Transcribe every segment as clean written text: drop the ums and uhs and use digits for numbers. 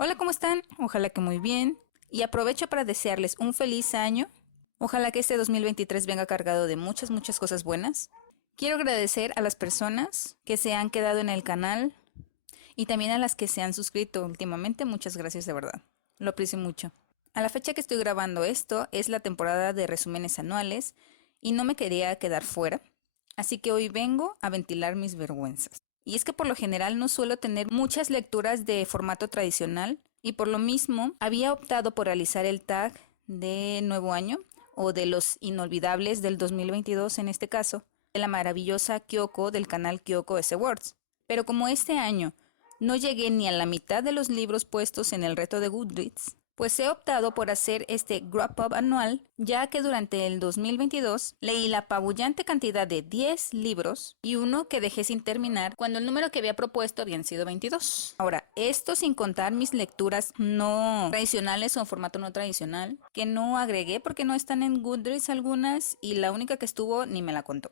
Hola, ¿cómo están? Ojalá que muy bien. Y aprovecho para desearles un feliz año. Ojalá que este 2023 venga cargado de muchas cosas buenas. Quiero agradecer a las personas que se han quedado en el canal y también a las que se han suscrito últimamente. Muchas gracias de verdad. Lo aprecio mucho. A la fecha que estoy grabando esto es la temporada de resúmenes anuales y no me quería quedar fuera. Así que hoy vengo a ventilar mis vergüenzas. Y es que por lo general no suelo tener muchas lecturas de formato tradicional y por lo mismo había optado por realizar el tag de Nuevo Año o de los inolvidables del 2022 en este caso, de la maravillosa Kyoko del canal Kyoko S Words. Pero como este año no llegué ni a la mitad de los libros puestos en el reto de Goodreads, pues he optado por hacer este Wrap Up anual, ya que durante el 2022 leí la apabullante cantidad de 10 libros y uno que dejé sin terminar cuando el número que había propuesto habían sido 22. Ahora, esto sin contar mis lecturas no tradicionales o en formato no tradicional, que no agregué porque no están en Goodreads algunas y la única que estuvo ni me la contó.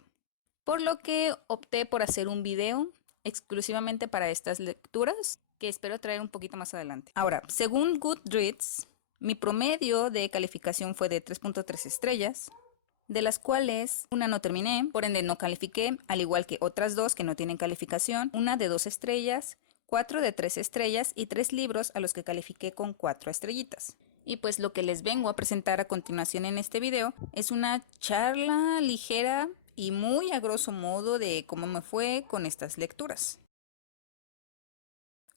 Por lo que opté por hacer un video exclusivamente para estas lecturas que espero traer un poquito más adelante. Ahora, según Goodreads, mi promedio de calificación fue de 3.3 estrellas, de las cuales una no terminé, por ende no califiqué, al igual que otras dos que no tienen calificación, una de 2 estrellas, 4 de 3 estrellas y 3 libros a los que califiqué con 4 estrellitas. Y pues lo que les vengo a presentar a continuación en este video es una charla ligera y muy a grosso modo de cómo me fue con estas lecturas.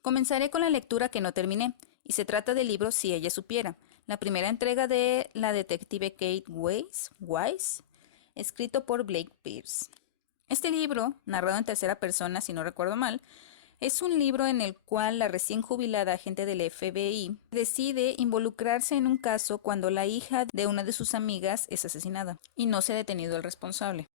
Comenzaré con la lectura que no terminé, y se trata del libro Si ella supiera, la primera entrega de la detective Kate Wise, escrito por Blake Pierce. Este libro, narrado en tercera persona si no recuerdo mal, es un libro en el cual la recién jubilada agente del FBI decide involucrarse en un caso cuando la hija de una de sus amigas es asesinada, y no se ha detenido el responsable.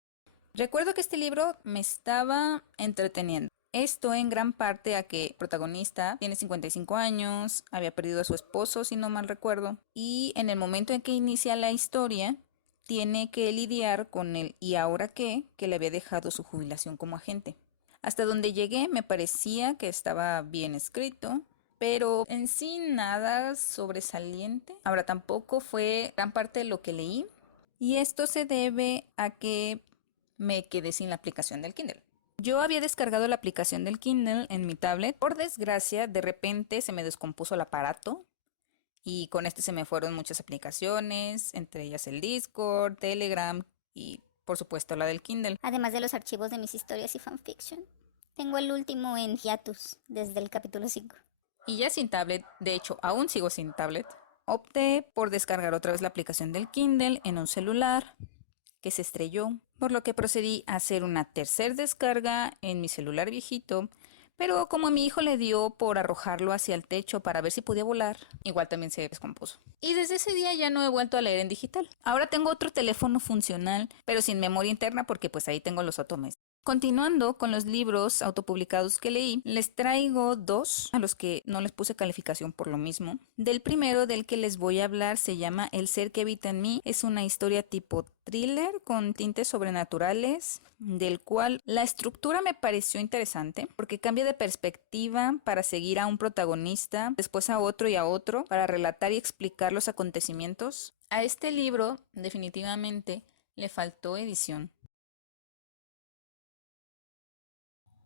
Recuerdo que este libro me estaba entreteniendo. Esto en gran parte a que el protagonista tiene 55 años, había perdido a su esposo si no mal recuerdo, y en el momento en que inicia la historia tiene que lidiar con el ¿y ahora qué? Que le había dejado su jubilación como agente. Hasta donde llegué me parecía que estaba bien escrito, pero en sí nada sobresaliente. Ahora tampoco fue gran parte de lo que leí, y esto se debe a que me quedé sin la aplicación del Kindle. Yo había descargado la aplicación del Kindle en mi tablet. Por desgracia, de repente se me descompuso el aparato y con este se me fueron muchas aplicaciones, entre ellas el Discord, Telegram y por supuesto la del Kindle. Además de los archivos de mis historias y fanfiction. Tengo el último en hiatus, desde el capítulo 5. Y ya sin tablet, de hecho aún sigo sin tablet, opté por descargar otra vez la aplicación del Kindle en un celular que se estrelló, por lo que procedí a hacer una tercer descarga en mi celular viejito, pero como a mi hijo le dio por arrojarlo hacia el techo para ver si podía volar, igual también se descompuso. Y desde ese día ya no he vuelto a leer en digital. Ahora tengo otro teléfono funcional, pero sin memoria interna porque pues ahí tengo los automes. Continuando con los libros autopublicados que leí, les traigo dos a los que no les puse calificación por lo mismo. Del primero del que les voy a hablar se llama El ser que habita en mí. Es una historia tipo thriller con tintes sobrenaturales, del cual la estructura me pareció interesante porque cambia de perspectiva para seguir a un protagonista, después a otro y a otro, para relatar y explicar los acontecimientos. A este libro definitivamente le faltó edición.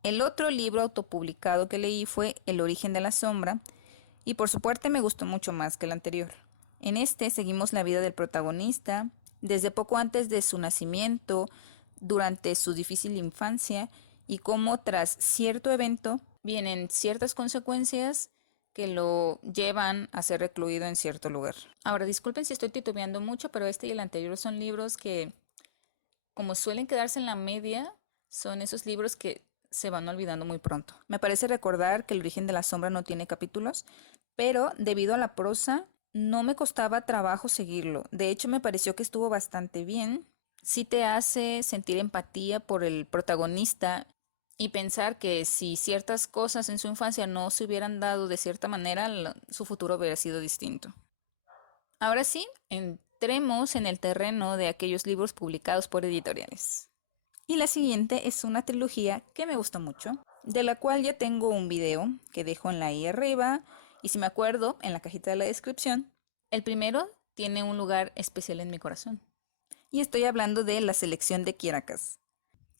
El otro libro autopublicado que leí fue El origen de la sombra, y por su parte me gustó mucho más que el anterior. En este seguimos la vida del protagonista, desde poco antes de su nacimiento, durante su difícil infancia, y cómo tras cierto evento vienen ciertas consecuencias que lo llevan a ser recluido en cierto lugar. Ahora, disculpen si estoy titubeando mucho, pero este y el anterior son libros que, como suelen quedarse en la media, son esos libros que se van olvidando muy pronto. Me parece recordar que El origen de la sombra no tiene capítulos, pero debido a la prosa no me costaba trabajo seguirlo. De hecho, me pareció que estuvo bastante bien. Sí te hace sentir empatía por el protagonista y pensar que si ciertas cosas en su infancia no se hubieran dado de cierta manera, su futuro hubiera sido distinto. Ahora sí, entremos en el terreno de aquellos libros publicados por editoriales. Y la siguiente es una trilogía que me gustó mucho, de la cual ya tengo un video que dejo en la i arriba Y si me acuerdo, en la cajita de la descripción, el primero tiene un lugar especial en mi corazón. Y estoy hablando de La selección de Quieracas.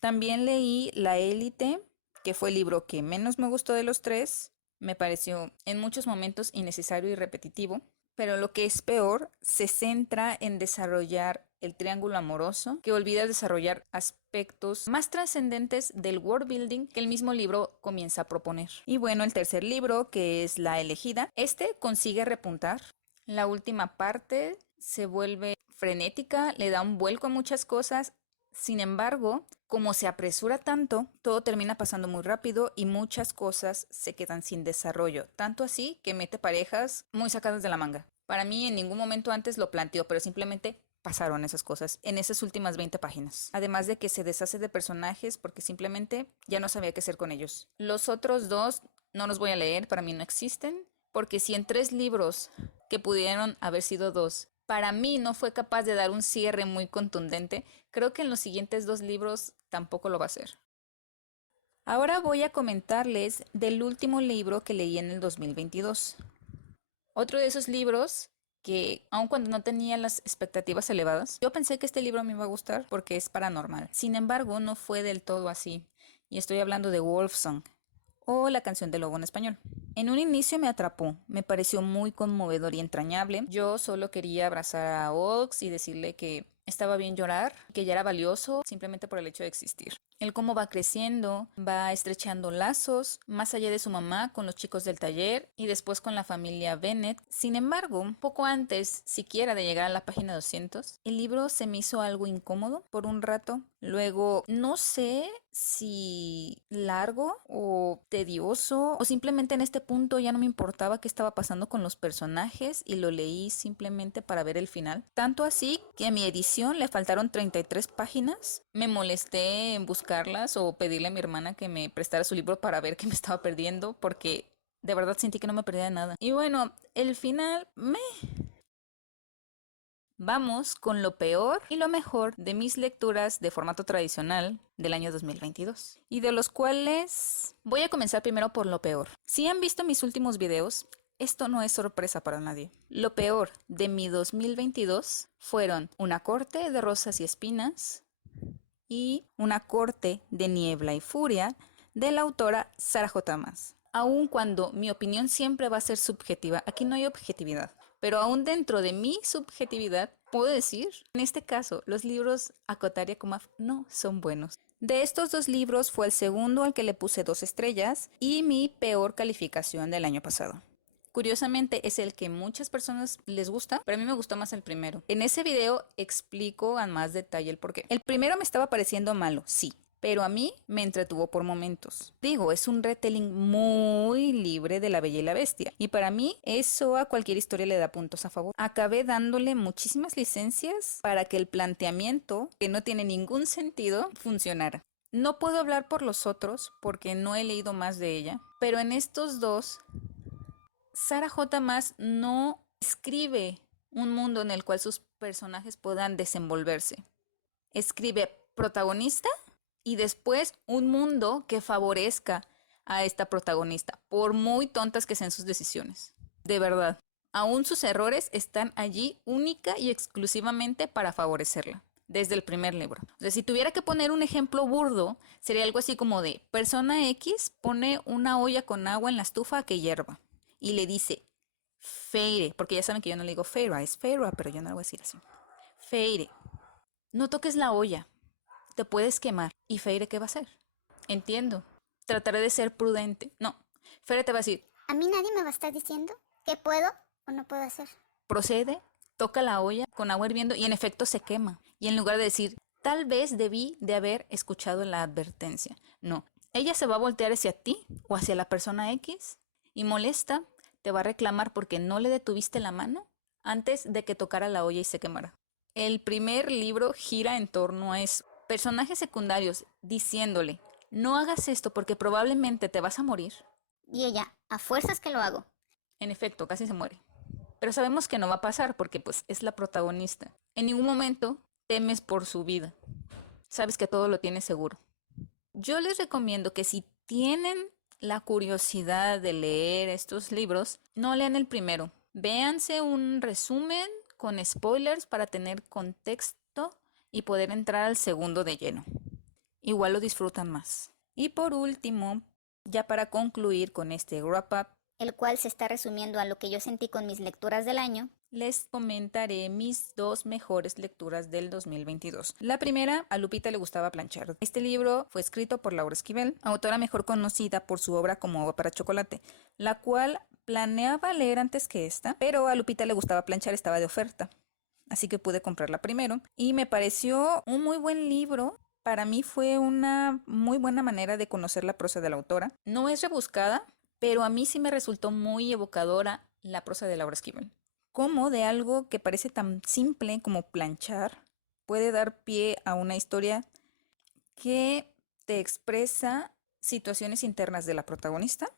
También leí La Élite, que fue el libro que menos me gustó de los tres. Me pareció en muchos momentos innecesario y repetitivo. Pero lo que es peor, se centra en desarrollar el triángulo amoroso, que olvida desarrollar aspectos más trascendentes del world building que el mismo libro comienza a proponer. Y bueno, el tercer libro, que es La Elegida, este consigue repuntar. La última parte se vuelve frenética, le da un vuelco a muchas cosas. Sin embargo, como se apresura tanto, todo termina pasando muy rápido y muchas cosas se quedan sin desarrollo. Tanto así que mete parejas muy sacadas de la manga. Para mí en ningún momento antes lo planteó, pero simplemente pasaron esas cosas en esas últimas 20 páginas. Además de que se deshace de personajes porque simplemente ya no sabía qué hacer con ellos. Los otros dos no los voy a leer, para mí no existen, porque si en 3 libros, que pudieron haber sido 2, para mí no fue capaz de dar un cierre muy contundente, creo que en los siguientes 2 libros tampoco lo va a hacer. Ahora voy a comentarles del último libro que leí en el 2022. Otro de esos libros que, aun cuando no tenía las expectativas elevadas, yo pensé que este libro me iba a gustar porque es paranormal. Sin embargo, no fue del todo así. Y estoy hablando de Wolfsong, o La canción del lobo en español. En un inicio me atrapó, me pareció muy conmovedor y entrañable. Yo solo quería abrazar a Ox y decirle que estaba bien llorar, que ya era valioso simplemente por el hecho de existir. El cómo va creciendo, va estrechando lazos, más allá de su mamá con los chicos del taller y después con la familia Bennett. Sin embargo, poco antes siquiera de llegar a la página 200, el libro se me hizo algo incómodo por un rato. Luego, no sé si largo o tedioso o simplemente en este punto ya no me importaba qué estaba pasando con los personajes y lo leí simplemente para ver el final. Tanto así que a mi edición le faltaron 33 páginas. Me molesté en buscarlas o pedirle a mi hermana que me prestara su libro para ver qué me estaba perdiendo porque de verdad sentí que no me perdía de nada. Y bueno, el final Vamos con lo peor y lo mejor de mis lecturas de formato tradicional del año 2022. Y de los cuales voy a comenzar primero por lo peor. Si han visto mis últimos videos, esto no es sorpresa para nadie. Lo peor de mi 2022 fueron Una corte de rosas y espinas y Una corte de niebla y furia de la autora Sarah J. Maas. Aun cuando mi opinión siempre va a ser subjetiva, aquí no hay objetividad. Pero aún dentro de mi subjetividad, puedo decir, en este caso, los libros Acotaria Kumaf no son buenos. De estos 2 libros fue el segundo al que le puse 2 estrellas y mi peor calificación del año pasado. Curiosamente es el que muchas personas les gusta, pero a mí me gustó más el primero. En ese video explico a más detalle el porqué. El primero me estaba pareciendo malo, sí, pero a mí me entretuvo por momentos. Digo, es un retelling muy libre de La Bella y la Bestia, y para mí eso a cualquier historia le da puntos a favor. Acabé dándole muchísimas licencias para que el planteamiento, que no tiene ningún sentido, funcionara. No puedo hablar por los otros porque no he leído más de ella, pero en estos dos, Sarah J. Maas no escribe un mundo en el cual sus personajes puedan desenvolverse. Escribe protagonista y después un mundo que favorezca a esta protagonista, por muy tontas que sean sus decisiones. De verdad, aún sus errores están allí única y exclusivamente para favorecerla, desde el primer libro. O sea, si tuviera que poner un ejemplo burdo, sería algo así como de: persona X pone una olla con agua en la estufa a que hierva y le dice: Feire, porque ya saben que yo no le digo Feira, es Feira, pero yo no lo voy a decir así. Feire, no toques la olla, te puedes quemar. ¿Y Feire qué va a hacer? Entiendo, trataré de ser prudente. No, Feire te va a decir: A mí nadie me va a estar diciendo qué puedo o no puedo hacer. procede, toca la olla con agua hirviendo y en efecto se quema. Y en lugar de decir: tal vez debí de haber escuchado la advertencia, no, ella se va a voltear hacia ti o hacia la persona X y molesta, te va a reclamar porque no le detuviste la mano antes de que tocara la olla y se quemara. El primer libro gira en torno a eso. Personajes secundarios diciéndole: no hagas esto porque probablemente te vas a morir. Y ella, a fuerzas que lo hago. En efecto, casi se muere. Pero sabemos que no va a pasar porque pues es la protagonista. En ningún momento temes por su vida. Sabes que todo lo tiene seguro. Yo les recomiendo que si tienen la curiosidad de leer estos libros, no lean el primero. Véanse un resumen con spoilers para tener contexto y poder entrar al segundo de lleno. Igual lo disfrutan más. Y por último, ya para concluir con este wrap up, el cual se está resumiendo a lo que yo sentí con mis lecturas del año, les comentaré mis 2 mejores lecturas del 2022. La primera, a Lupita le gustaba planchar. Este libro fue escrito por Laura Esquivel, autora mejor conocida por su obra como Agua para Chocolate, la cual planeaba leer antes que esta, pero a Lupita le gustaba planchar, estaba de oferta. Así que pude comprarla primero y me pareció un muy buen libro. Para mí fue una muy buena manera de conocer la prosa de la autora. No es rebuscada, pero a mí sí me resultó muy evocadora la prosa de Laura Esquivel. Cómo de algo que parece tan simple como planchar puede dar pie a una historia que te expresa situaciones internas de la protagonista,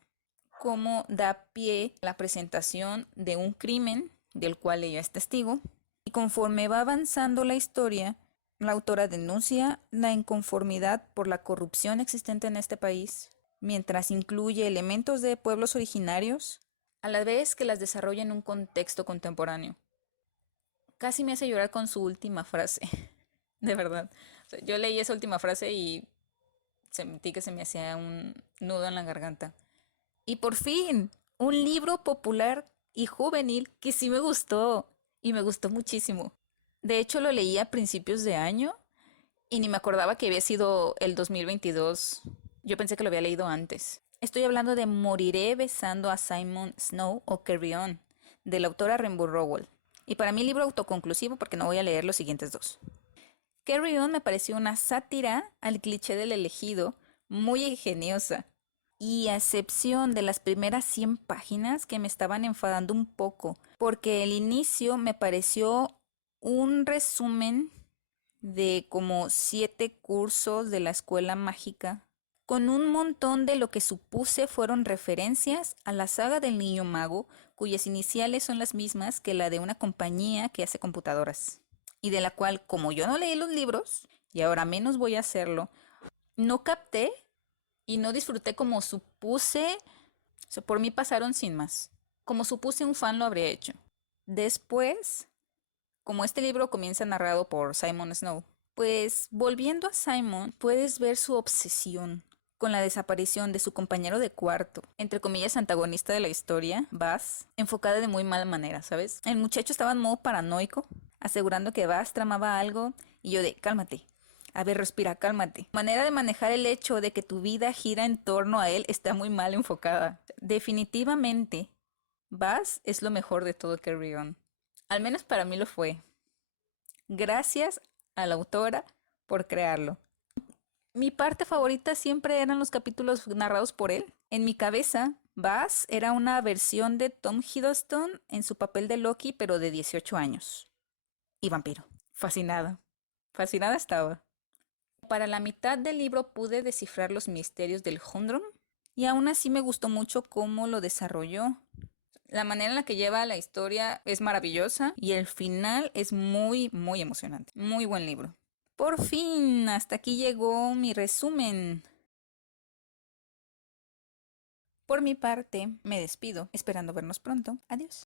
cómo da pie a la presentación de un crimen del cual ella es testigo, y conforme va avanzando la historia, la autora denuncia la inconformidad por la corrupción existente en este país, mientras incluye elementos de pueblos originarios, a la vez que las desarrolla en un contexto contemporáneo. Casi me hace llorar con su última frase, de verdad. O sea, yo leí esa última frase y sentí que se me hacía un nudo en la garganta. Y por fin, un libro popular y juvenil que sí me gustó, y me gustó muchísimo. De hecho, lo leí a principios de año y ni me acordaba que había sido el 2022. Yo pensé que lo había leído antes. Estoy hablando de Moriré besando a Simon Snow o Carry On, de la autora Rainbow Rowell. Y para mí libro autoconclusivo porque no voy a leer los siguientes 2. Carry On me pareció una sátira al cliché del elegido, muy ingeniosa. Y a excepción de las primeras 100 páginas que me estaban enfadando un poco, porque el inicio me pareció un resumen de como 7 cursos de la escuela mágica, con un montón de lo que supuse fueron referencias a la saga del niño mago, cuyas iniciales son las mismas que la de una compañía que hace computadoras, y de la cual, como yo no leí los libros, y ahora menos voy a hacerlo, no capté y no disfruté como supuse. O sea, por mí pasaron sin más. Como supuse un fan lo habría hecho. Después, como este libro comienza narrado por Simon Snow, pues volviendo a Simon, puedes ver su obsesión con la desaparición de su compañero de cuarto, entre comillas antagonista de la historia, Buzz, enfocada de muy mala manera, ¿sabes? El muchacho estaba en modo paranoico, asegurando que Buzz tramaba algo, y yo de, cálmate. A ver, respira, cálmate. Manera de manejar el hecho de que tu vida gira en torno a él está muy mal enfocada. Definitivamente, Buzz es lo mejor de todo Carry On. Al menos para mí lo fue. Gracias a la autora por crearlo. Mi parte favorita siempre eran los capítulos narrados por él. En mi cabeza, Buzz era una versión de Tom Hiddleston en su papel de Loki, pero de 18 años. Y vampiro. Fascinada. Fascinada estaba. Para la mitad del libro pude descifrar los misterios del Humdrum y aún así me gustó mucho cómo lo desarrolló. La manera en la que lleva la historia es maravillosa y el final es muy, muy emocionante. Muy buen libro. Por fin, hasta aquí llegó mi resumen. Por mi parte, me despido, esperando vernos pronto. Adiós.